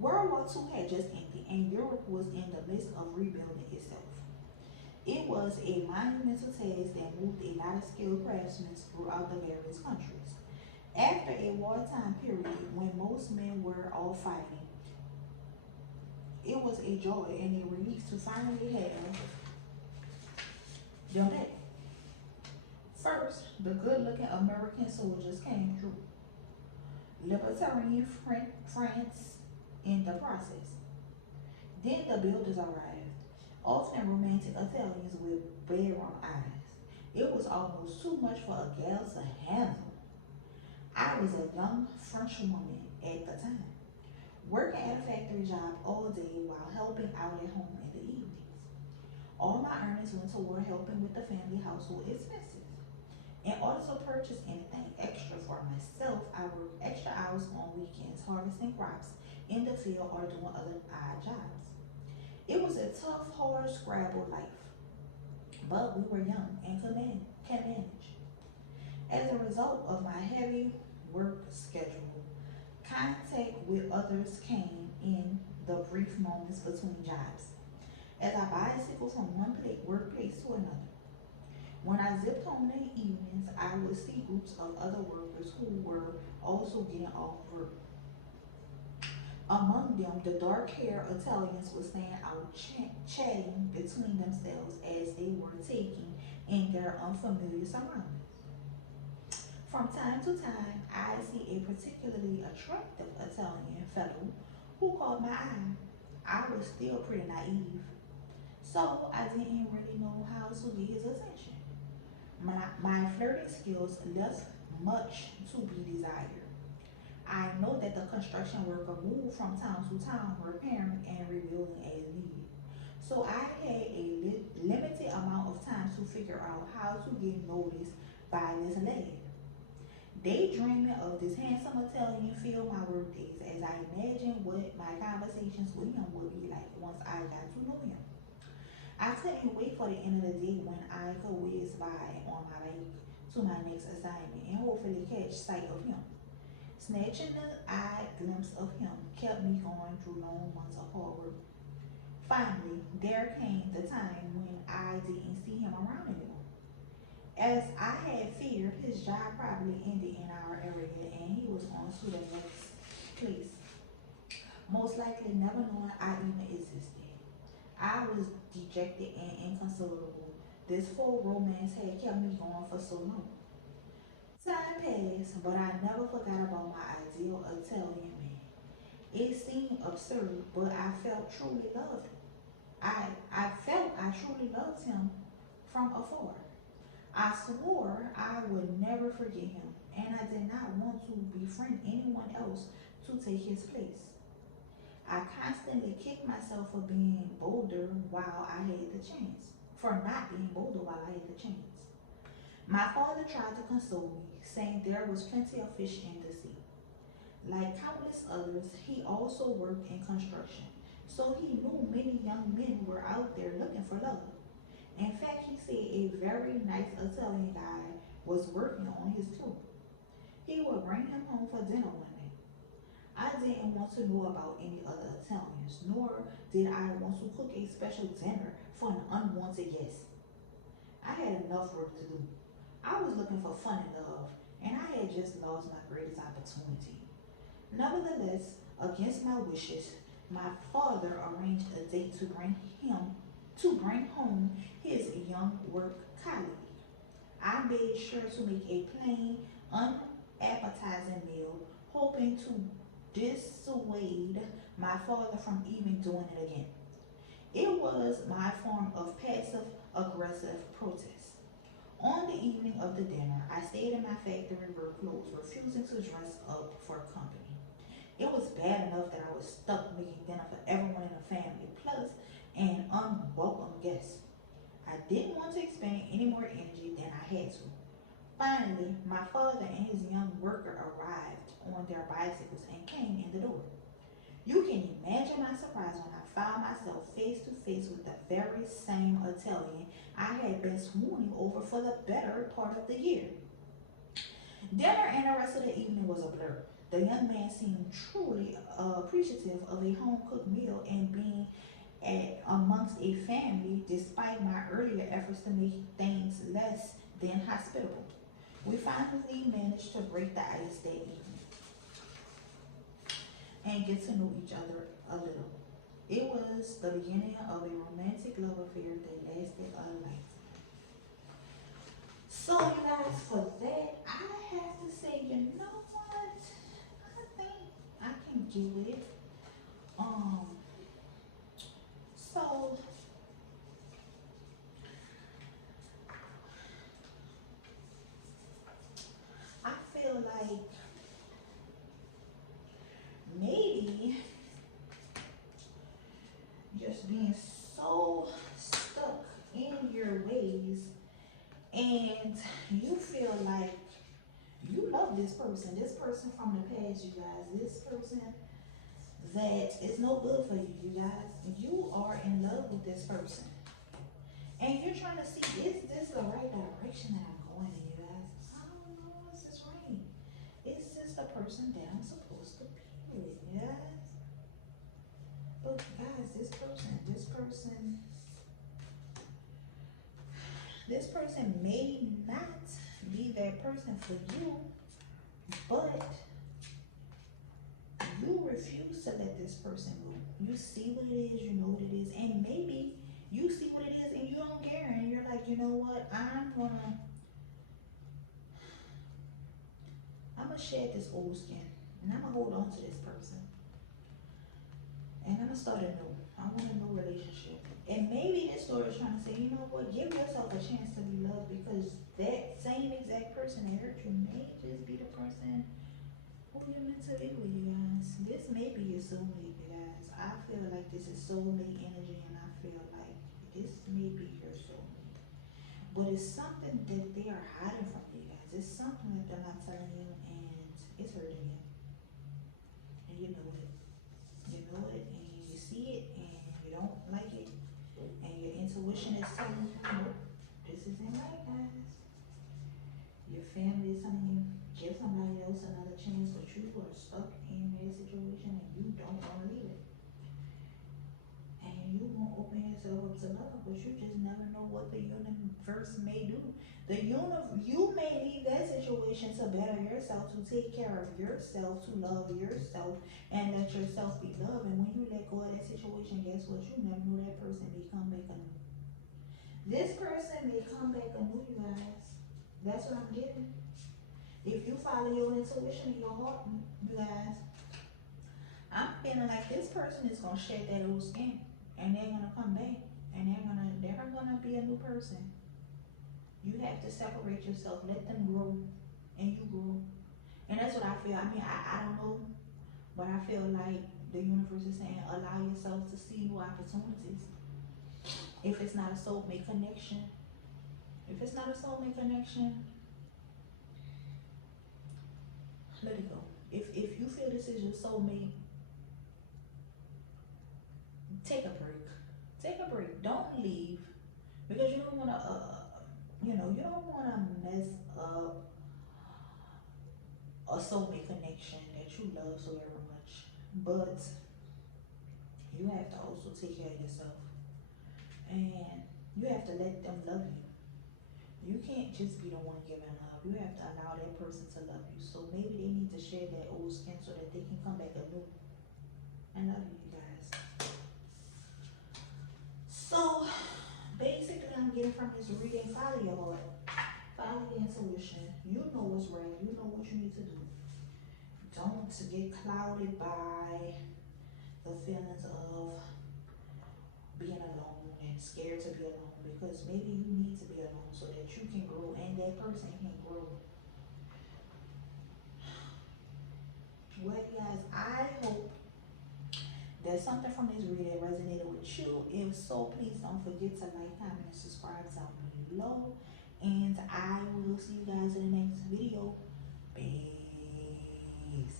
World War II had just ended, and Europe was in the midst of rebuilding itself. It was a monumental task that moved a lot of skilled craftsmen throughout the various countries. After a wartime period when most men were off fighting, it was a joy and a relief to finally have them back. First, the good looking American soldiers came through, libertarian France in the process. Then the builders arrived, often romantic Italians with bedroom eyes. It was almost too much for a gal to handle. I was a young French woman at the time, working at a factory job all day while helping out at home in the evenings. All my earnings went toward helping with the family household expenses. In order to purchase anything extra for myself, I worked extra hours on weekends harvesting crops in the field or doing other odd jobs. It was a tough, hard scrabble life, but we were young and can manage. As a result of my heavy work schedule, contact with others came in the brief moments between jobs, as I bicycled from one workplace to another. When I zipped home in the evenings, I would see groups of other workers who were also getting off work. Among them, the dark-haired Italians would stand out chatting between themselves as they were taking in their unfamiliar surroundings. From time to time, I see a particularly attractive Italian fellow who caught my eye. I was still pretty naive, so I didn't really know how to get his attention. My flirting skills left much to be desired. I know that the construction worker moved from town to town, repairing and rebuilding as needed. So I had a limited amount of time to figure out how to get noticed by this lad. Daydreaming of this handsome Italian filled my workdays as I imagined what my conversations with him would be like once I got to know him. I couldn't wait for the end of the day when I could whiz by on my bike to my next assignment and hopefully catch sight of him. Snatching the eye glimpse of him kept me going through long months of hard work. Finally, there came the time when I didn't see him around anymore. As I had feared, his job probably ended in our area and he was on to the next place, most likely never knowing I even existed. I was dejected and inconsolable. This full romance had kept me going for so long. Time passed, but I never forgot about my ideal Italian man. It seemed absurd, but I felt truly loved. I felt I truly loved him from afar. I swore I would never forget him, and I did not want to befriend anyone else to take his place. I constantly kicked myself for being bolder while I had the chance, for not being bolder while I had the chance. My father tried to console me, saying there was plenty of fish in the sea. Like countless others, he also worked in construction, so he knew many young men were out there looking for love. In fact, he said a very nice Italian guy was working on his tour. He would bring him home for dinner one night. I didn't want to know about any other Italians, nor did I want to cook a special dinner for an unwanted guest. I had enough work to do. I was looking for fun and love, and I had just lost my greatest opportunity. Nevertheless, against my wishes, my father arranged a date to bring home his young work colleague. I made sure to make a plain, unappetizing meal, hoping to dissuade my father from even doing it again. It was my form of passive aggressive protest. On the evening of the dinner, I stayed in my factory work clothes, refusing to dress up for company. It was bad enough that I was stuck making dinner for everyone in the family, plus an unwelcome guest. I didn't want to expend any more energy than I had to. Finally, my father and his young worker arrived on their bicycles and came in the door. You can imagine my surprise when I found myself face to face with the very same Italian I had been swooning over for the better part of the year. Dinner and the rest of the evening was a blur. The young man seemed truly appreciative of a home cooked meal and being amongst a family despite my earlier efforts to make things less than hospitable. We finally managed to break the ice that evening and get to know each other a little. It was the beginning of a romantic love affair that lasted a lifetime. So, you guys, for that, I have to say, you know what? I think I can do it. Um, so I feel like maybe just being so stuck in your ways and you feel like you love this person from the past, you guys, this person that is no good for you, you guys. You are in love with this person. And you're trying to see, is this the right direction that I'm going in, you guys? I don't know, is this right? Is this the person that I'm supposed to be with, you guys? But guys, this person may not be that person for you, but you refuse to let this person go. You see what it is, you know what it is, and maybe you see what it is and you don't care, and you're like, you know what, I'm gonna shed this old skin, and I'm gonna hold on to this person, and I'm gonna start a new. I want a new relationship. And maybe this story is trying to say, you know what, give yourself a chance to be loved because that same exact person that hurt you may just be the person who you're meant to be with, you guys. This may be your soulmate, you guys. I feel like this is soulmate energy, and I feel like this may be your soulmate. But it's something that they are hiding from you guys. It's something that they're not telling you, and it's hurting you. And you know it. You know it, and you see it, and you don't like it. And your intuition is telling you, nope, this isn't right, guys. Your family is telling you, give somebody else another chance, but you are stuck in that situation and you don't want to leave it. And you won't open yourself up to love, but you just never know what the universe may do. You may leave that situation to better yourself, to take care of yourself, to love yourself, and let yourself be loved. And when you let go of that situation, guess what? You never know, that person may come back anew. This person may come back anew, you guys. That's what I'm getting. If you follow your intuition in your heart, you guys, I'm feeling like this person is gonna shed that old skin, and they're gonna come back, and they're gonna be a new person. You have to separate yourself, let them grow, and you grow. And that's what I feel. I mean, I don't know, but I feel like the universe is saying allow yourself to see new opportunities. If it's not a soulmate connection, if it's not a soulmate connection, let it go. If you feel this is your soulmate, take a break. Take a break. Don't leave because you don't want to. You don't want to mess up a soulmate connection that you love so very much. But you have to also take care of yourself, and you have to let them love you. You can't just be the one giving love. You have to allow that person to love you. So maybe they need to share that old skin so that they can come back anew and love you guys. So basically, I'm getting from this reading, follow your heart, follow your intuition. You know what's right. You know what you need to do. Don't get clouded by the feelings of being alone and scared to be alone, because maybe you need to be alone so that you can grow and that person can grow. Well, guys, I hope that something from this reading resonated with you. If so, please don't forget to like, comment, and subscribe down below. And I will see you guys in the next video. Peace.